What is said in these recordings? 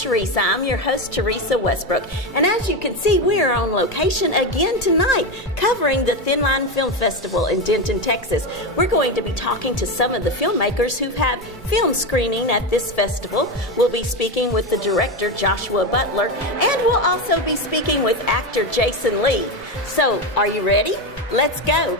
Theresa. I'm your host, Theresa Westbrook. And as you can see, we are on location again tonight, covering the Thin Line Film Festival in Denton, Texas. We're going to be talking to some of the filmmakers who've had film screening at this festival. We'll be speaking with the director, Joshua Butler, and we'll also be speaking with actor Jason Lee. So, are you ready? Let's go.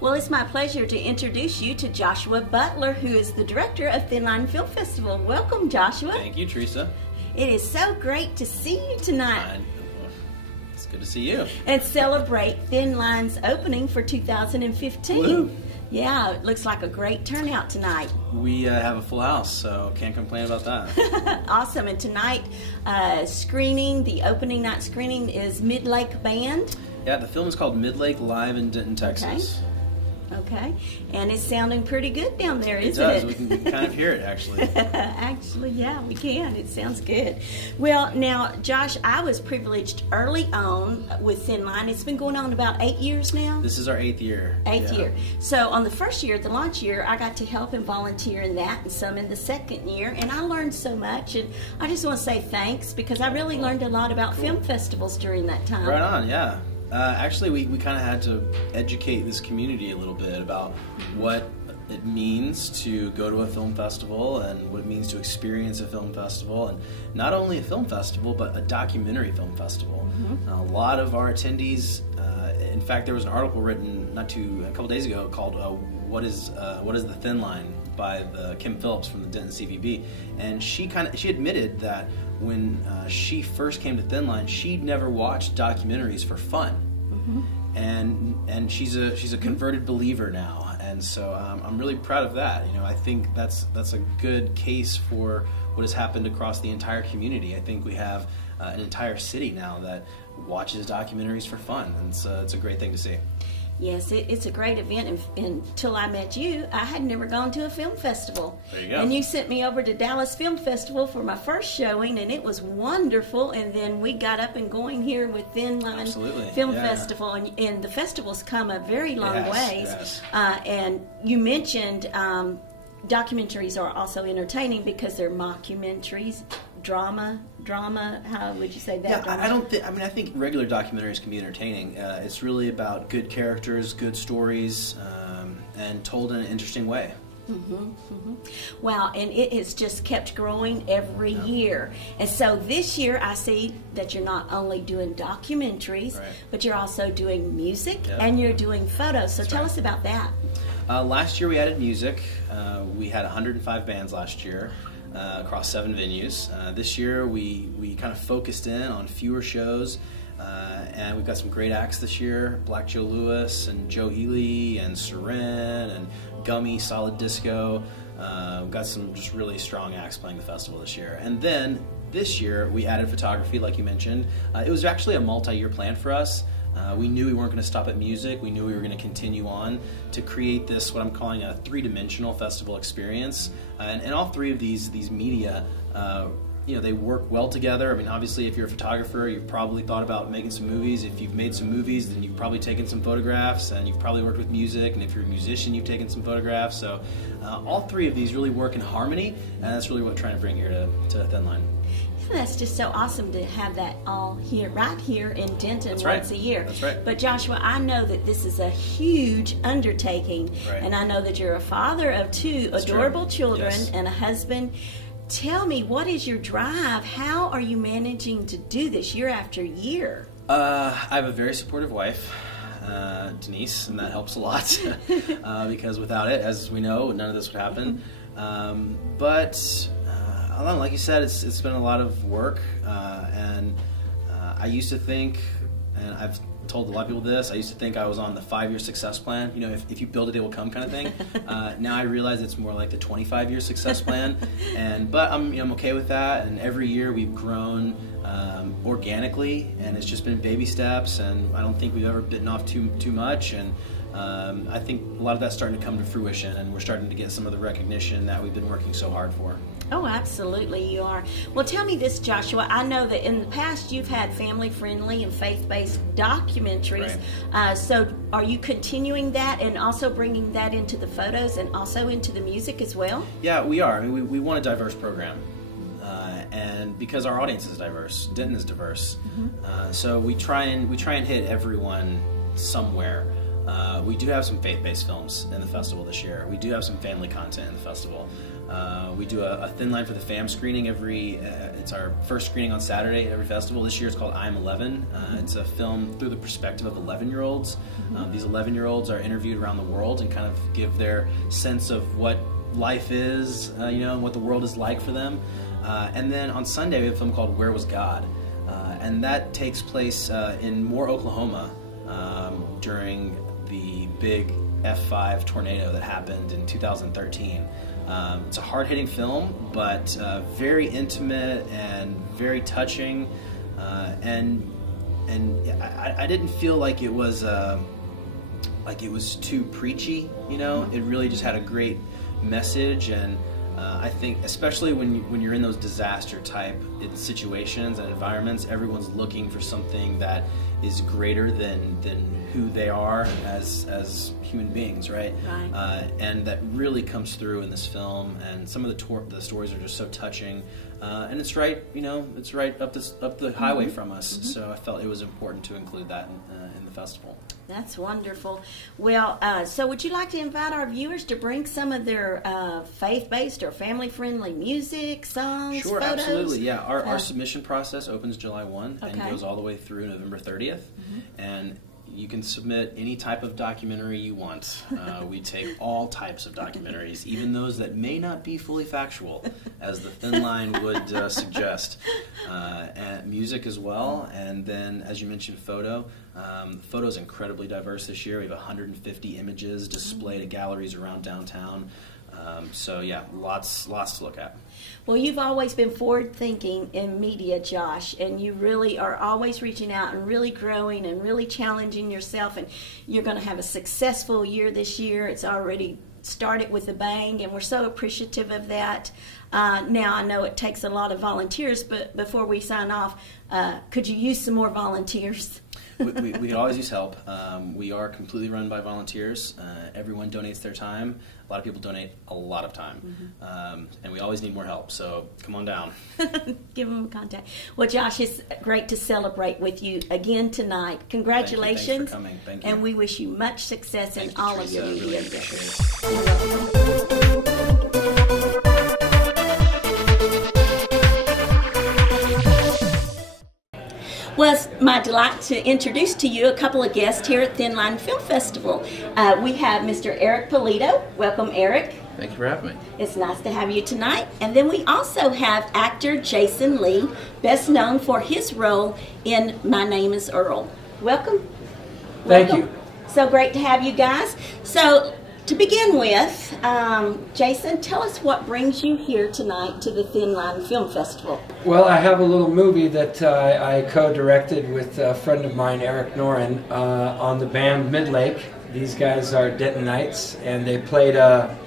Well, it's my pleasure to introduce you to Joshua Butler, who is the director of Thin Line Film Festival. Welcome, Joshua. Thank you, Theresa. It is so great to see you tonight. It's good to see you. And celebrate Thin Line's opening for 2015. Woo. Yeah, it looks like a great turnout tonight. We have a full house, so can't complain about that. Awesome. And tonight, the opening night screening is Midlake Band. Yeah, the film is called Midlake, live in Denton, Texas. Okay, and it's sounding pretty good down there, isn't it? It does. We can kind of hear it, actually. Actually, yeah, we can. It sounds good. Well, now, Josh, I was privileged early on with Thin Line. It's been going on about 8 years now. This is our 8th year. Eighth year. So on the first year, the launch year, I got to help and volunteer in that, and some in the second year, and I learned so much. And I just want to say thanks, because I really learned a lot about film festivals during that time. Right on, yeah. Actually, we kind of had to educate this community a little bit about what it means to go to a film festival and what it means to experience a film festival, and not only a film festival, but a documentary film festival. Mm-hmm. A lot of our attendees, in fact, there was an article written a couple days ago called "What is the Thin Line" by Kim Phillips from the Denton CVB, and she admitted that when she first came to Thin Line, she'd never watched documentaries for fun. Mm-hmm. And she's a converted believer now, and so I'm really proud of that. You know, I think that's a good case for what has happened across the entire community. I think we have an entire city now that watches documentaries for fun, and it's a great thing to see. Yes, it's a great event. Until I met you, I had never gone to a film festival. There you go. And you sent me over to Dallas Film Festival for my first showing, and it was wonderful. And then we got up and going here with Thin Line Film Festival. And the festival's come a very long ways. Yes. And you mentioned documentaries are also entertaining because they're mockumentaries. Drama, how would you say that? Yeah, I think regular documentaries can be entertaining. It's really about good characters, good stories, and told in an interesting way. Mm-hmm, mm-hmm. Wow, and it has just kept growing every year. And so this year I see that you're not only doing documentaries, but you're also doing music and you're doing photos. So tell us about that. Last year we added music. We had 105 bands last year. Across 7 venues. This year we kind of focused in on fewer shows, and we've got some great acts this year: Black Joe Lewis and Joe Ely and Seren and Gummy, Solid Disco. We've got some just really strong acts playing the festival this year. And then this year we added photography, like you mentioned. It was actually a multi-year plan for us. We knew we weren't going to stop at music. We knew we were going to continue on to create this, what I'm calling a 3-dimensional festival experience. And all 3 of these media, they work well together. I mean, obviously, if you're a photographer, you've probably thought about making some movies. If you've made some movies, then you've probably taken some photographs, and you've probably worked with music. And if you're a musician, you've taken some photographs. So all 3 of these really work in harmony, and that's really what we're trying to bring here to Thin Line. That's just so awesome to have that all here, right here in Denton once a year. That's right. But Joshua, I know that this is a huge undertaking, and I know that you're a father of 2 adorable children and a husband. Tell me, what is your drive? How are you managing to do this year after year? I have a very supportive wife, Denise, and that helps a lot because without it, as we know, none of this would happen. But I don't know, like you said, it's been a lot of work, and I used to think, and I've told a lot of people this, I used to think I was on the 5-year success plan. You know, if you build it, they will come kind of thing. Now I realize it's more like the 25-year success plan, but I'm okay with that. And every year we've grown organically, and it's just been baby steps. And I don't think we've ever bitten off too much. And I think a lot of that's starting to come to fruition, and we're starting to get some of the recognition that we've been working so hard for. Oh, absolutely you are. Well, tell me this, Joshua. I know that in the past you've had family-friendly and faith-based documentaries. Right. So are you continuing that and also bringing that into the photos and also into the music as well? Yeah, we are. I mean, we want a diverse program. And because our audience is diverse, Denton is diverse, so we try and hit everyone somewhere. We do have some faith-based films in the festival this year. We do have some family content in the festival. We do a Thin Line for the Fam screening it's our first screening on Saturday at every festival. This year it's called I'm 11. It's a film through the perspective of 11-year-olds. These 11-year-olds are interviewed around the world and kind of give their sense of what life is, and what the world is like for them. And then on Sunday we have a film called Where Was God? And that takes place in Moore, Oklahoma, during the big F5 tornado that happened in 2013. It's a hard-hitting film, but very intimate and very touching. And I didn't feel like it was too preachy. It really just had a great message. And I think especially when you're in those disaster type situations and environments, everyone's looking for something that is greater than who they are as human beings, right? Right. And that really comes through in this film. And some of the stories are just so touching. And it's right, it's right up the highway from us. So I felt it was important to include that in the festival. That's wonderful. Well, so would you like to invite our viewers to bring some of their faith-based or family-friendly music, songs, Sure, photos? absolutely. Yeah, our submission process opens July 1 and Okay. goes all the way through November 30th. And you can submit any type of documentary you want. We take all types of documentaries, even those that may not be fully factual, as the Thin Line would suggest. And music as well, and then, as you mentioned, photo. Photo is incredibly diverse this year. We have 150 images displayed at galleries around downtown. So yeah, lots to look at. Well, you've always been forward-thinking in media, Josh, and you really are always reaching out and really growing and really challenging yourself, and you're going to have a successful year this year. It's already started with a bang, and we're so appreciative of that. Now, I know it takes a lot of volunteers, but before we sign off, could you use some more volunteers? We could always use help. We are completely run by volunteers. Everyone donates their time. A lot of people donate a lot of time. And we always need more help, so come on down. Give them a contact. Well, Josh, it's great to celebrate with you again tonight. Congratulations. Thanks for coming. Thank you. And we wish you much success in all of your Really media appreciate endeavors. it. Well, it's my delight to introduce to you a couple of guests here at Thin Line Film Festival. We have Mr. Eric Pulido. Welcome, Eric. Thank you for having me. It's nice to have you tonight. And then we also have actor Jason Lee, best known for his role in My Name is Earl. Welcome. Thank you. So great to have you guys. So to begin with, Jason, tell us what brings you here tonight to the Thin Line Film Festival. Well, I have a little movie that I co-directed with a friend of mine, Eric Noren, on the band Midlake. These guys are Dentonites, and they played a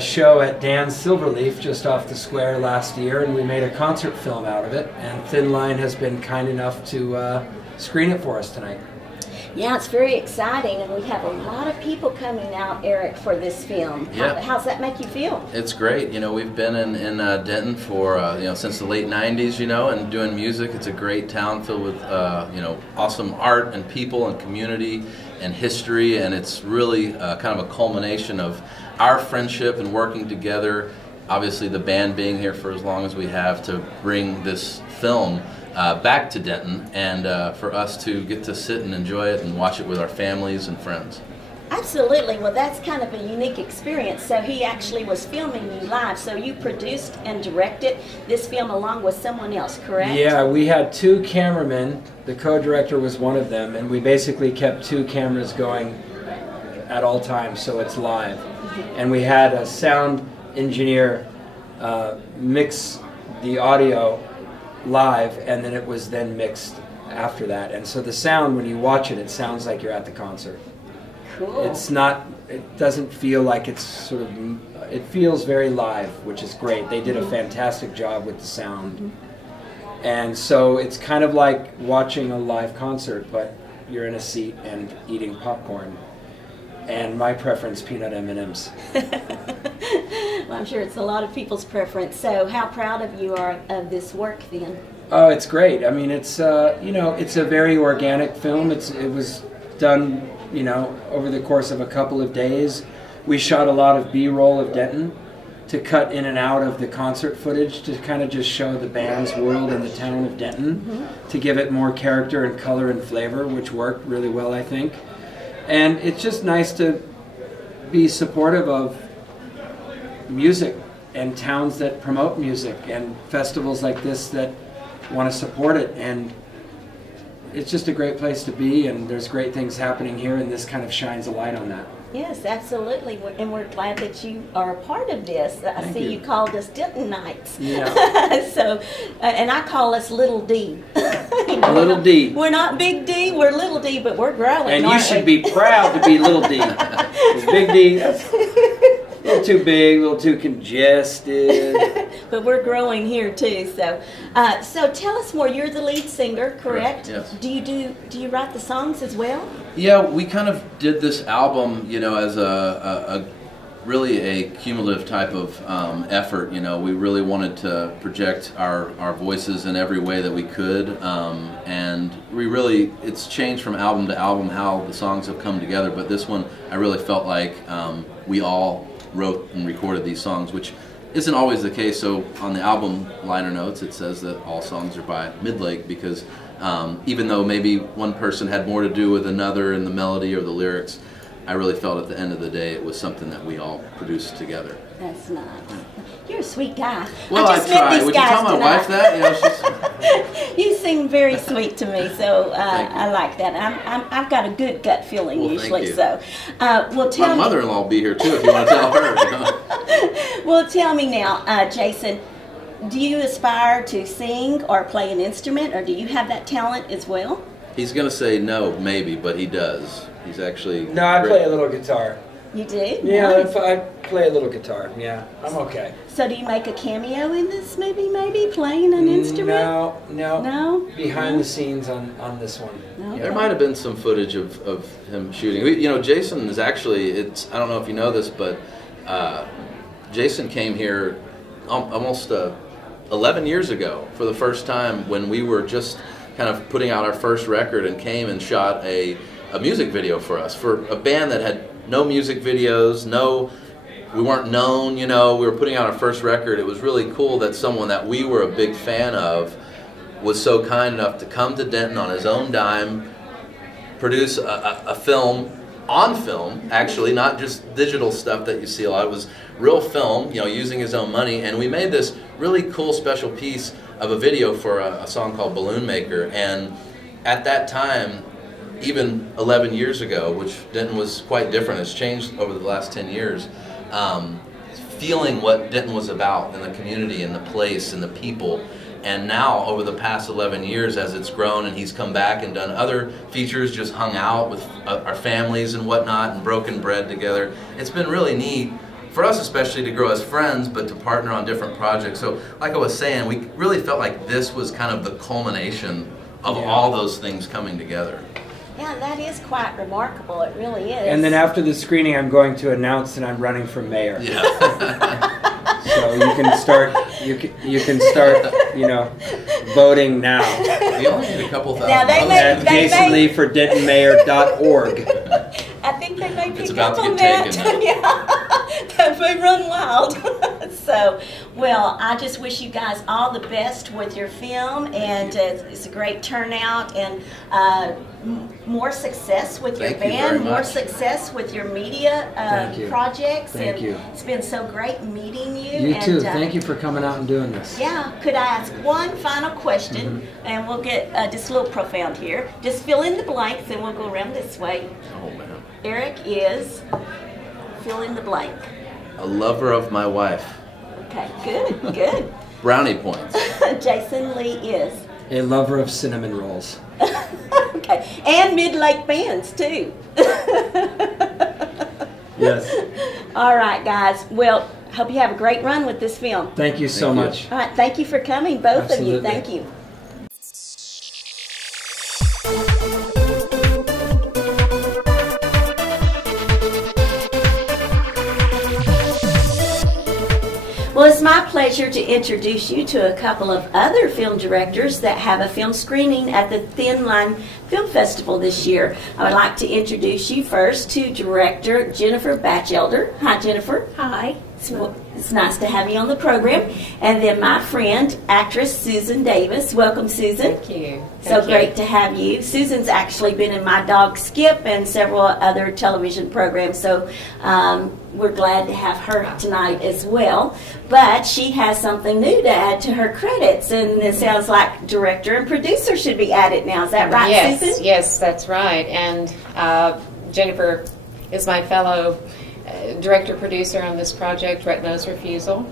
show at Dan's Silverleaf just off the square last year, and we made a concert film out of it, and Thin Line has been kind enough to screen it for us tonight. Yeah, it's very exciting, and we have a lot of people coming out, Eric, for this film. Yeah. How's that make you feel? It's great. We've been in Denton for since the late '90s. And doing music. It's a great town filled with awesome art and people and community and history, and it's really kind of a culmination of our friendship and working together. Obviously, the band being here for as long as we have to bring this film back to Denton, and for us to get to sit and enjoy it and watch it with our families and friends. Absolutely. Well, that's kind of a unique experience. So he actually was filming you live. So you produced and directed this film along with someone else, correct? Yeah, we had two cameramen. The co-director was one of them, and we basically kept two cameras going at all times, so it's live. And we had a sound engineer mix the audio live, and then it was then mixed after that. And so the sound, when you watch it, it sounds like you're at the concert. Cool. It's not, it doesn't feel like it's sort of, it feels very live, which is great. They did a fantastic job with the sound. And so it's kind of like watching a live concert, but you're in a seat and eating popcorn. And my preference, peanut M&Ms. Well, I'm sure it's a lot of people's preference. So how proud of you are of this work then? Oh, it's great. I mean, it's, you know, it's a very organic film. It was done, you know, over the course of a couple of days. We shot a lot of B-roll of Denton to cut in and out of the concert footage to kind of just show the band's world in the town of Denton, to give it more character and color and flavor, which worked really well, I think. And it's just nice to be supportive of music and towns that promote music and festivals like this that want to support it. And it's just a great place to be, and there's great things happening here, and this kind of shines a light on that. Yes, absolutely, and we're glad that you are a part of this. I see you called us Denton Knights. Yeah. So, and I call us Little D. You know, Little D. We're not Big D, we're Little D, but we're growing. And you should be proud to be Little D. 'Cause Big D, that's a little too big, a little too congested. But we're growing here too. So, so tell us more. You're the lead singer, correct? Yes. Do you write the songs as well? Yeah, we kind of did this album, you know, as a really a cumulative type of effort. You know, we really wanted to project our voices in every way that we could, and we really, it's changed from album to album how the songs have come together, but this one I really felt like we all wrote and recorded these songs, which isn't always the case. So on the album liner notes it says that all songs are by Midlake, because even though maybe one person had more to do with another in the melody or the lyrics, I really felt at the end of the day it was something that we all produced together. That's nice. You're a sweet guy. Well, I just I met try. these Would you guys tell my tonight. wife that? You know, she's... You seem very sweet to me, so Thank you. I like that. I've got a good gut feeling Well, usually. thank you. So, well, tell My me. mother-in-law will be here too if you want to tell her. You know? Well, tell me now, Jason. Do you aspire to sing or play an instrument, or do you have that talent as well? He's going to say no, maybe, but he does. He's actually... No, I play a little guitar. You do? Yeah, Nice. I play a little guitar. Yeah, I'm okay. So do you make a cameo in this movie, maybe, playing an instrument? No. No? Behind the scenes on this one. No. There might have been some footage of him shooting. You know, Jason is actually, I don't know if you know this, but Jason came here almost 11 years ago for the first time when we were just kind of putting out our first record, and came and shot a music video for us, for a band that had no music videos, we weren't known, you know, we were putting out our first record. It was really cool that someone that we were a big fan of was so kind enough to come to Denton on his own dime, produce a film, on film, actually, not just digital stuff that you see a lot. It was real film, you know, using his own money, and we made this really cool special piece of a video for a song called Balloon Maker. And at that time, even 11 years ago, which Denton was quite different, it's changed over the last 10 years, feeling what Denton was about in the community and the place and the people. And now, over the past 11 years, as it's grown and he's come back and done other features, just hung out with our families and whatnot and broken bread together, it's been really neat for us, especially to grow as friends, but to partner on different projects. So like I was saying, we really felt like this was kind of the culmination of all those things coming together. Yeah, that is quite remarkable. It really is. And then after the screening, I'm going to announce that I'm running for mayor. Yeah. So you can start. You can start. You know, voting now We only need a couple thousand. Now, they votes. may- at JasonLeeForDentonMayor.org. I think they may pick It's about up to on get that. taken. Yeah, that may run wild. So, well, I just wish you guys all the best with your film, and it's a great turnout, and more success with your Thank you band, very more much. success with your media Thank you. projects. Thank and you. It's been so great meeting you. You and, too. Thank you for coming out and doing this. Yeah, could I ask one final question, and we'll get just a little profound here. Just fill in the blanks, and we'll go around this way. Oh man. Eric is, fill in the blank. A lover of my wife. Okay, good, good. Brownie points. Jason Lee is. A lover of cinnamon rolls. Okay, and Midlake bands too. Yes. All right, guys. Well, hope you have a great run with this film. Thank you so much. All right, thank you for coming, both of you. Absolutely. Thank you. Well, it's my pleasure to introduce you to a couple of other film directors that have a film screening at the Thin Line Film Festival this year. I would like to introduce you first to director Jennifer Batchelder. Hi, Jennifer. Hi. It's nice to have you on the program. And then my friend, actress Susan Davis. Welcome, Susan. Thank you. So great to have you. Susan's actually been in My Dog Skip and several other television programs, so we're glad to have her tonight as well. But she has something new to add to her credits, and it sounds like director and producer should be added now. Is that right, Susan? Yes, that's right. And Jennifer is my fellow director-producer on this project, Red Nose Refusal.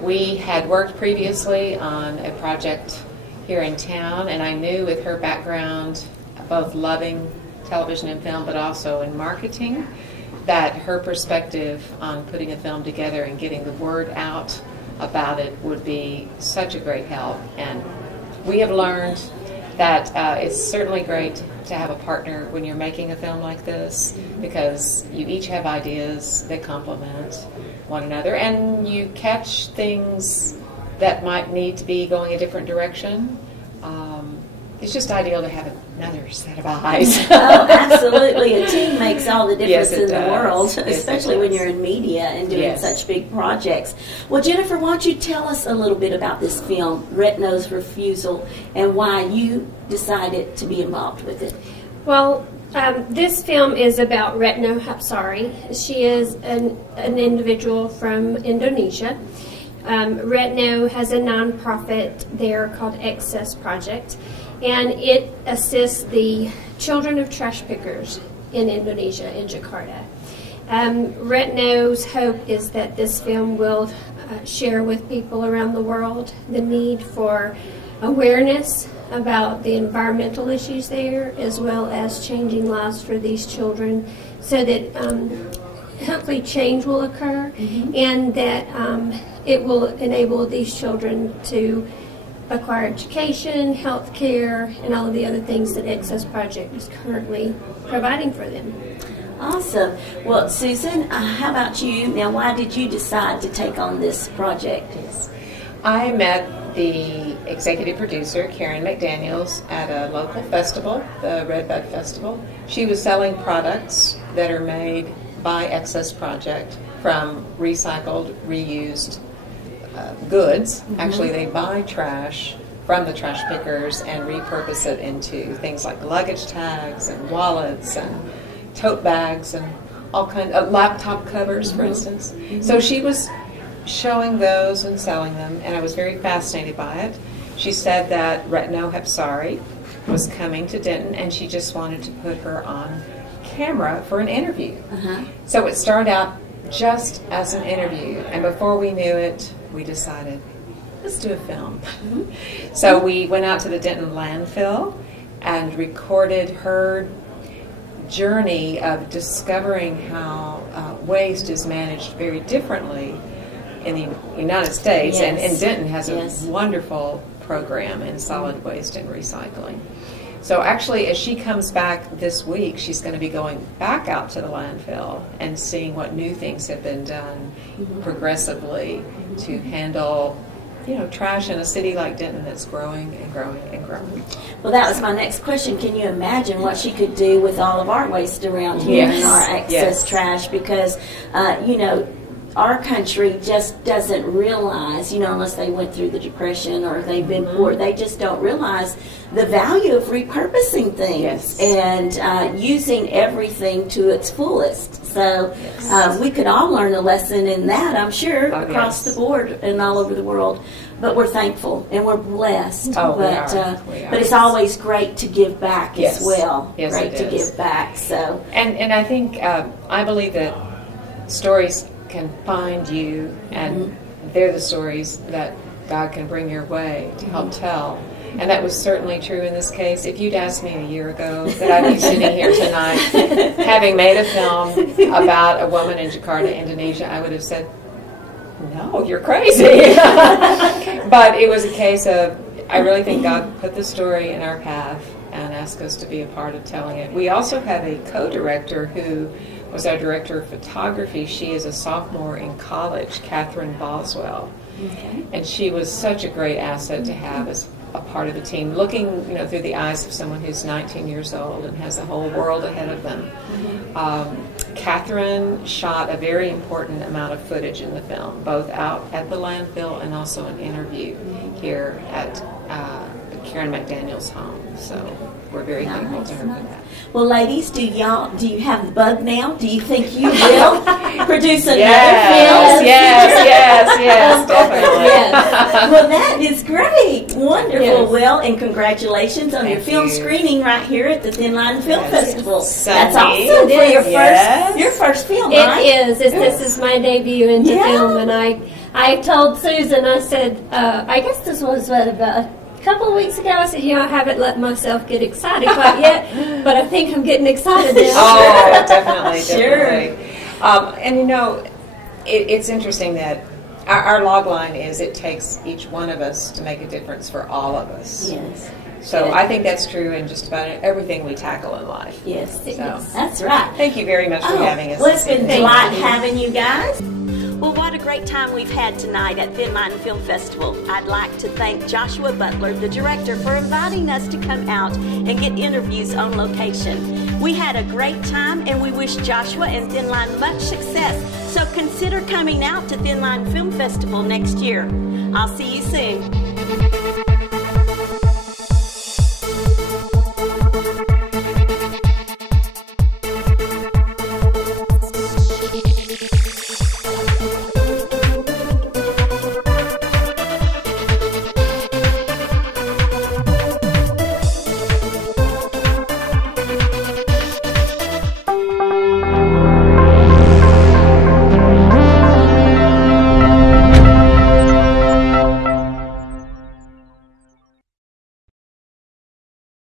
We had worked previously on a project here in town, and I knew with her background, both loving television and film, but also in marketing, that her perspective on putting a film together and getting the word out about it would be such a great help. And we have learned that it's certainly great to have a partner when you're making a film like this, because you each have ideas that complement one another, and you catch things that might need to be going a different direction. It's just ideal to have another set of eyes. Oh, absolutely. A team makes all the difference in the world, Yes, especially when you're in media and doing such big projects. Well, Jennifer, why don't you tell us a little bit about this film, Red Nose Refusal, and why you decided to be involved with it? Well, this film is about Retno Hapsari. She is an individual from Indonesia. Retno has a nonprofit there called Access Project, and it assists the children of trash pickers in Indonesia, in Jakarta. Retno's hope is that this film will share with people around the world the need for awareness about the environmental issues there, as well as changing lives for these children, so that hopefully change will occur, and that it will enable these children to acquire education, health care, and all of the other things that Access Project is currently providing for them. Awesome. Well, Susan, how about you? Now, why did you decide to take on this project? I met the executive producer, Karen McDaniels, at a local festival, the Redbud Festival. She was selling products that are made by Access Project from recycled, reused goods. Actually, they buy trash from the trash pickers and repurpose it into things like luggage tags and wallets and tote bags and all kinds of laptop covers, for instance. So she was showing those and selling them, and I was very fascinated by it. She said that Retno Hapsari was coming to Denton, and she just wanted to put her on camera for an interview. So it started out just as an interview, and before we knew it, we decided, let's do a film. So we went out to the Denton landfill and recorded her journey of discovering how waste is managed very differently in the United States, and Denton has a wonderful program in solid waste and recycling. So actually, as she comes back this week, she's going to be going back out to the landfill and seeing what new things have been done progressively to handle, you know, trash in a city like Denton that's growing and growing and growing. Well, that was my next question. Can you imagine what she could do with all of our waste around here and our excess trash? Because, you know, our country just doesn't realize, you know, unless they went through the Depression or they've been poor, they just don't realize the value of repurposing things and using everything to its fullest. So we could all learn a lesson in that, I'm sure, across the board and all over the world. But we're thankful and we're blessed. But it's always great to give back as well. Great to give back. So and I think I believe that stories can find you, and they're the stories that God can bring your way to help tell. And that was certainly true in this case. If you'd asked me a year ago that I'd be sitting here tonight having made a film about a woman in Jakarta, Indonesia, I would have said, no, you're crazy. But it was a case of, I really think God put the story in our path and asked us to be a part of telling it. We also have a co-director who was our director of photography. She is a sophomore in college, Catherine Boswell. Okay. And she was such a great asset to have as a part of the team, looking through the eyes of someone who's 19 years old and has a whole world ahead of them. Catherine shot a very important amount of footage in the film, both out at the landfill and also an interview here at Karen McDaniel's home. So we're very thankful to her for that. Well, ladies, do you have the bug now? Do you think you will produce another film? Yes, definitely. Yes. Well, that is great. Wonderful. Yes. Well, and congratulations on your film screening right here at the Thin Line Film Festival. That's awesome for your first film, right? It is. This is my debut into film, and I told Susan, I said, I guess this was about a couple of weeks ago. I said, I haven't let myself get excited quite yet, but I think I'm getting excited now. Oh, definitely. And it's interesting that our log line is it takes each one of us to make a difference for all of us. Yes. So I think that's true in just about everything we tackle in life. Yes, so, that's right. Thank you very much for having us. Well, it's been a delight having you guys. Well, what a great time we've had tonight at Thin Line Film Festival. I'd like to thank Joshua Butler, the director, for inviting us to come out and get interviews on location. We had a great time, and we wish Joshua and Thin Line much success. So consider coming out to Thin Line Film Festival next year. I'll see you soon.